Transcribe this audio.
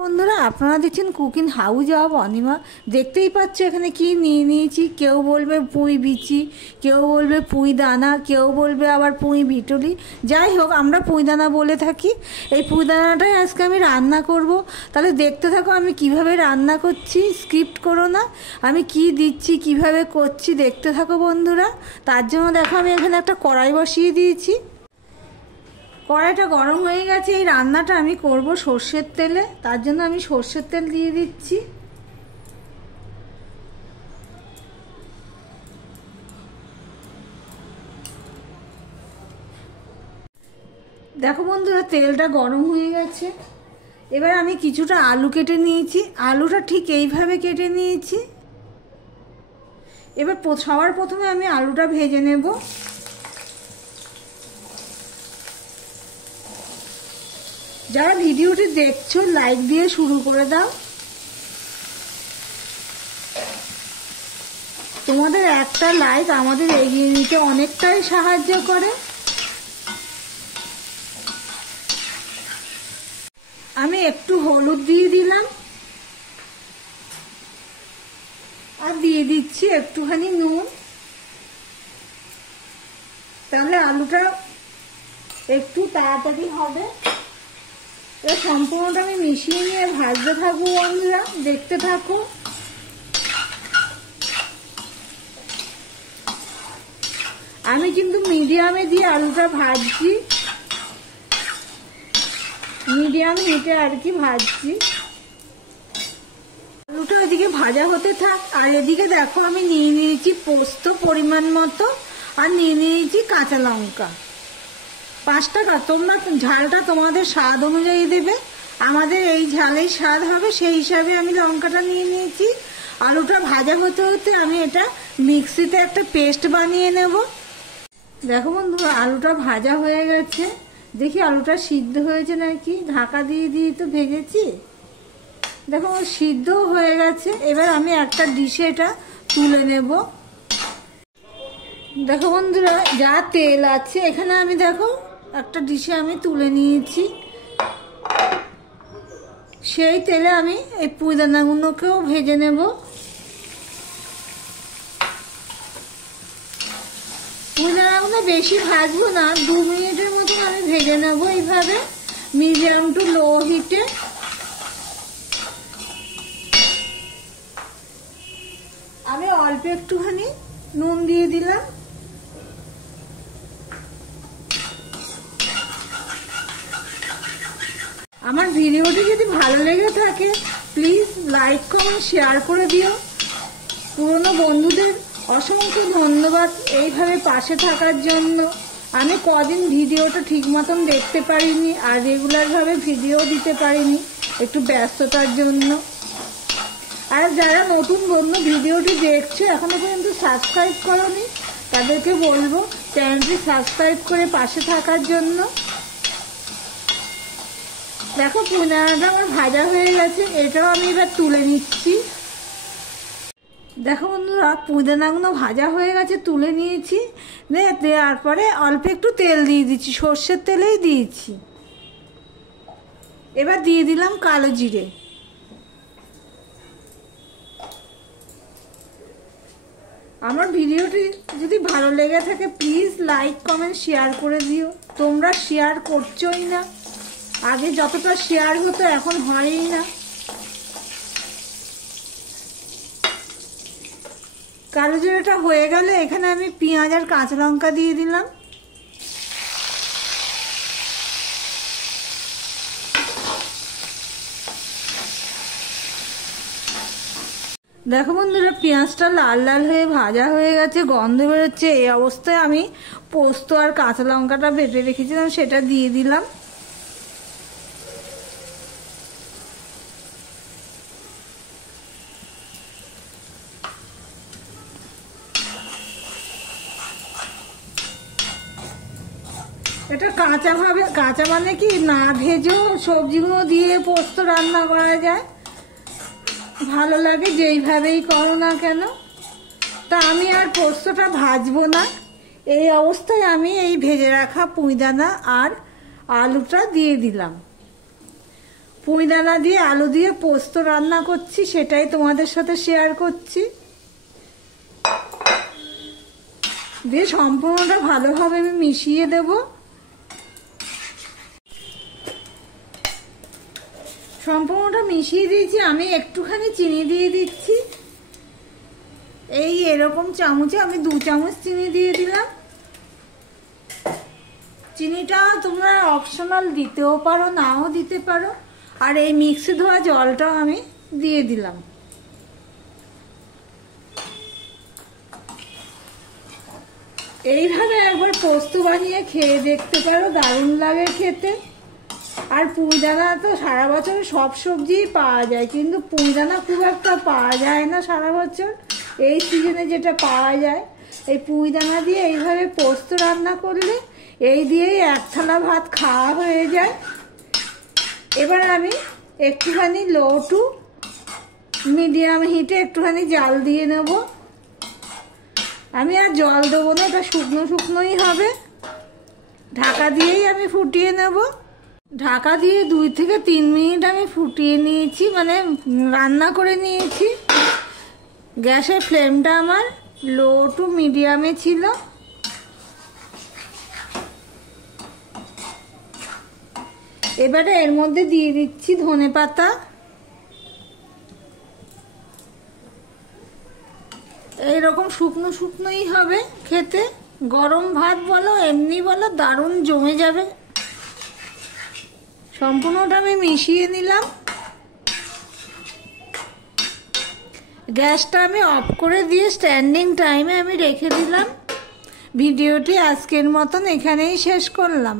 বন্ধুরা আপনারা দেখছেন কুকিং হাউস অফ অনিমা। দেখতেই পাচ্ছ এখানে কি নিয়ে নিয়েছি। কেউ বলবে পুঁই বিচি, কেউ বলবে পুঁই দানা, কেউ বলবে আবার পুঁই বিটুলি। যাই হোক, আমরা পুঁই দানা বলে থাকি। এই পুঁই দানাটাই আজকে আমি রান্না করব। তাহলে দেখতে থাকো আমি কিভাবে রান্না করছি, স্কিপ করো না। আমি কি দিচ্ছি, কিভাবে করছি দেখতে থাকো বন্ধুরা। তার জন্য দেখো আমি এখানে একটা কড়াই বসিয়ে দিয়েছি। কড়াইটা গরম হয়ে গেছে। এই রান্নাটা আমি করব সর্ষের তেলে, তার জন্য আমি সর্ষের তেল দিয়ে দিচ্ছি। দেখো বন্ধুরা, তেলটা গরম হয়ে গেছে। এবার আমি কিছুটা আলু কেটে নিয়েছি। আলুটা ঠিক এইভাবে কেটে নিয়েছি। এবার সবার প্রথমে আমি আলুটা ভেজে নেব। যারা ভিডিওটি দেখছো লাইক দিয়ে শুরু করে দাও। তোমাদের একটা লাইক আমাদের এগিয়ে নিতে অনেকটাই সাহায্য করে। আমি একটু হলুদ দিয়ে দিলাম আর দিয়ে দিচ্ছি একটুখানি নুন। তাহলে আলুটা একটু তাড়াতাড়ি হবে। এবার সম্পূর্ণটা আমি মিশিয়ে নিয়ে ভাজতে থাকবো বন্ধুরা, দেখতে থাকো। আমি কিন্তু মিডিয়ামে দিয়ে আলুটা ভাজছি, মিডিয়াম হিটে আর কি ভাজছি। আলুটা এদিকে ভাজা হতে থাক। আর এদিকে দেখো আমি নিয়ে নিয়েছি পোস্ত পরিমাণ মতো, আর নিয়ে নিয়েছি কাঁচা লঙ্কা 5 টাকা। তোমরা ঝালটা তোমাদের স্বাদ অনুযায়ী দেবে। আমাদের এই ঝালেই স্বাদ হবে, সেই হিসাবে আমি লঙ্কাটা নিয়ে নিয়েছি। আলুটা ভাজা হতে হতে আমি এটা মিক্সিতে একটা পেস্ট বানিয়ে নেব। দেখো বন্ধুরা, আলুটা ভাজা হয়ে গেছে। দেখি আলুটা সিদ্ধ হয়েছে নাকি। ঢাকা দিয়ে দিয়ে তো ভেজেছি। দেখো সিদ্ধও হয়ে গেছে। এবার আমি একটা ডিশে এটা তুলে নেব। দেখো বন্ধুরা, যা তেল আছে এখানে আমি দেখো একটা ডিশে আমি তুলে নিয়েছি। সেই তেলে আমি এই পুঁই দানাগুলোকেও ভেজে নেব। পুঁই দানাগুলো বেশি ভাজবো না, 2 মিনিটের মতন আমি ভেজে নেবো এইভাবে মিডিয়াম টু লো হিটে। আমি অল্প একটুখানি নুন দিয়ে দিলাম। আমার ভিডিওটি যদি ভালো লেগে থাকে প্লিজ লাইক কমেন্ট শেয়ার করে দিও। পুরনো বন্ধুদের অসংখ্য ধন্যবাদ এইভাবে পাশে থাকার জন্য। আমি কদিন ভিডিওটা ঠিক মতন দেখতে পারিনি, আর রেগুলারভাবে ভিডিও দিতে পারিনি একটু ব্যস্ততার জন্য। আর যারা নতুন বন্ধু ভিডিওটি দেখছো এখনো পর্যন্ত সাবস্ক্রাইব করোনি, তাদেরকে বলবো চ্যানেলটি সাবস্ক্রাইব করে পাশে থাকার জন্য। দেখো পুঁই দানাটা আমার ভাজা হয়ে গেছে, এটাও আমি এবার তুলে নিচ্ছি। দেখো বন্ধুরা, পুঁই দানাগুলো ভাজা হয়ে গেছে, তুলে নিয়েছি। দেওয়ার পরে অল্প একটু তেল দিয়ে দিচ্ছি, সর্ষের তেলেই দিয়েছি। এবার দিয়ে দিলাম কালো জিরে। আমার ভিডিওটি যদি ভালো লেগে থাকে প্লিজ লাইক কমেন্ট শেয়ার করে দিও। তোমরা শেয়ার করছোই না। আগে যতটা শেয়ার হতো এখন হয়ই না। কালো জিরাটা হয়ে গেলে এখানে আমি পেঁয়াজ আর কাঁচা লঙ্কা দিয়ে দিলাম। দেখো বন্ধুরা, পেঁয়াজটা লাল লাল হয়ে ভাজা হয়ে গেছে, গন্ধ বেরোচ্ছে। এই অবস্থায় আমি পোস্ত আর কাঁচা লঙ্কাটা বেটে রেখেছিলাম সেটা দিয়ে দিলাম। এটা কাঁচা মানে কি না ভেজেও সবজিগুলো দিয়ে পোস্ত রান্না করা যায়, ভালো লাগে যেইভাবেই করো না কেন। তা আমি আর পোস্তটা ভাজবো না। এই অবস্থায় আমি এই ভেজে রাখা পুঁই দানা আর আলুটা দিয়ে দিলাম। পুঁইদানা দিয়ে আলু দিয়ে পোস্ত রান্না করছি, সেটাই তোমাদের সাথে শেয়ার করছি। দিয়ে সম্পূর্ণটা ভালোভাবে আমি মিশিয়ে দেব। সম্পূর্ণটা মিশিয়ে দিয়েছি। আমি একটুখানি চিনি দিয়ে দিচ্ছি। এই এরকম চামচে আমি 2 চামচ চিনি দিয়ে দিলাম। চিনিটা তোমরা অপশনাল দিতেও পারো, নাও দিতে পারো। আর এই মিক্সি ধোয়া জলটাও আমি দিয়ে দিলাম। এইভাবে একবার পোস্ত বানিয়ে খেয়ে দেখতে পারো, দারুণ লাগে খেতে। আর পুঁইদানা তো সারা বছর সব সবজিই পাওয়া যায়, কিন্তু পুঁইদানা খুব একটা পাওয়া যায় না সারা বছর। এই সিজনে যেটা পাওয়া যায়, এই পুঁইদানা দিয়ে এইভাবে পোস্ত রান্না করলে এই দিয়েই 1 থালা ভাত খাওয়া হয়ে যায়। এবার আমি একটুখানি লো টু মিডিয়াম হিটে একটুখানি জাল দিয়ে নেব। আমি আর জল দেবো না, এটা শুকনো শুকনোই হবে। ঢাকা দিয়েই আমি ফুটিয়ে নেব। ঢাকা দিয়ে 2 থেকে 3 মিনিট আমি ফুটিয়ে নিয়েছি, মানে রান্না করে নিয়েছি। গ্যাসের ফ্লেমটা আমার লো টু মিডিয়ামে ছিল। এবারে এর মধ্যে দিয়ে দিচ্ছি ধনেপাতা। এইরকম শুকনো শুকনোই হবে খেতে। গরম ভাত বলো এমনি বলো, দারুণ জমে যাবে। সম্পূর্ণটা আমি মিশিয়ে নিলাম। গ্যাসটা আমি অফ করে দিয়ে স্ট্যান্ডিং টাইমে আমি রেখে দিলাম। ভিডিওটি আজকের মতন এখানেই শেষ করলাম।